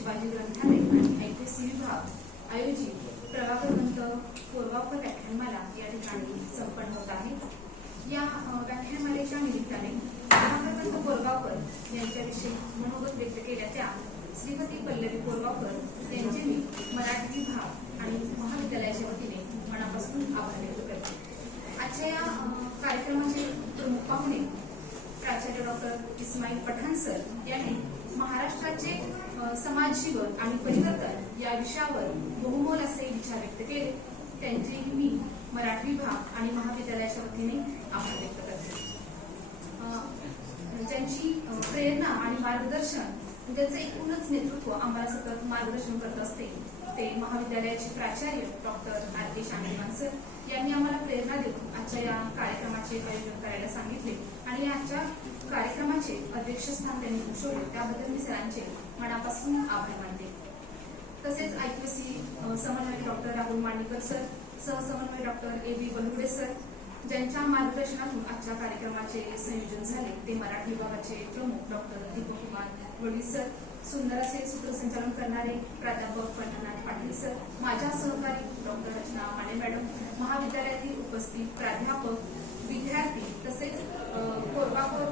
शिवाजी ग्रंथालय आणि ऐतिहासिक विभाग आयोजित प्रभाकरवंत पूर्वापर व्याख्यानमाला या ठिकाणी संपन्न होत आहे। या व्याख्यानमालेच्या निमित्ताने प्रभाकरवंत पूर्वापर यांच्याविषयी मनोगत व्यक्त केल्याच्या श्रीमती पल्लवी पूर्वापर यांचे मी मराठी विभाग आणि महाविद्यालयाच्या वतीने मनापासून आभार व्यक्त करते। आजच्या या कार्यक्रमाचे प्रमुख पाहुणे प्राचार्य डॉक्टर इस्माईल पठाण सर यांनी महाराष्ट्राचे समाज जीवन आणि परिवर्तन या विषयावर बहुमोल असे विचार व्यक्त केले। त्यांचे मी मराठी विभाग आणि महाविद्यालयाच्या वतीने आभार व्यक्त करते। ज्यांची प्रेरणा आणि मार्गदर्शन, ज्यांचं एकूणच नेतृत्व आम्हाला सतत मार्गदर्शन करत असते ते महाविद्यालयाचे प्राचार्य डॉक्टर आर.के. शांतीमान सर यांनी आम्हाला प्रेरणा देऊन आजच्या या कार्यक्रमाचे आयोजन करायला सांगितले आणि आजच्या कार्यक्रमाचे अध्यक्षस्थान त्यांनी भूषवले, त्याबद्दल मी सरांचे मनापासून आभार मानते। तसेच आयपीसी समन्वयक डॉक्टर राहुल मांडीकर सर, सहसमन्वयक डॉक्टर ए.बी. बलुगडे सर, ज्यांच्या मार्गदर्शनातून आजच्या कार्यक्रमाचे संयोजन झाले ते मराठी विभागाचे प्रमुख डॉक्टर दीपक कुमार वडवी सर, सुंदर असे सूत्रसंचालन करणारे प्राध्यापक पंढरनाथ पाटील सर, माझ्या सहकारी डॉक्टर रचना माने मॅडम, महाविद्यालयातील उपस्थित प्राध्यापक, विद्यार्थी तसेच पूर्वापर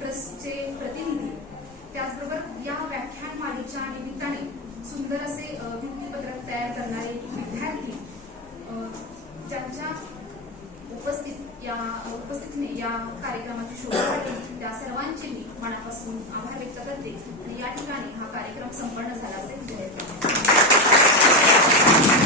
ट्रस्टचे प्रतिनिधी, त्याचबरोबर या व्याख्यानमालेच्या निमित्ताने सुंदर असे भित्तीपत्रक तयार करणारे विद्यार्थी, ज्यांच्या उपस्थितीने या कार्यक्रमाची शोभा वाढली, त्या सर्वांचे मी मनापासून आभार व्यक्त करते आणि या ठिकाणी हा कार्यक्रम संपन्न झाला असेल।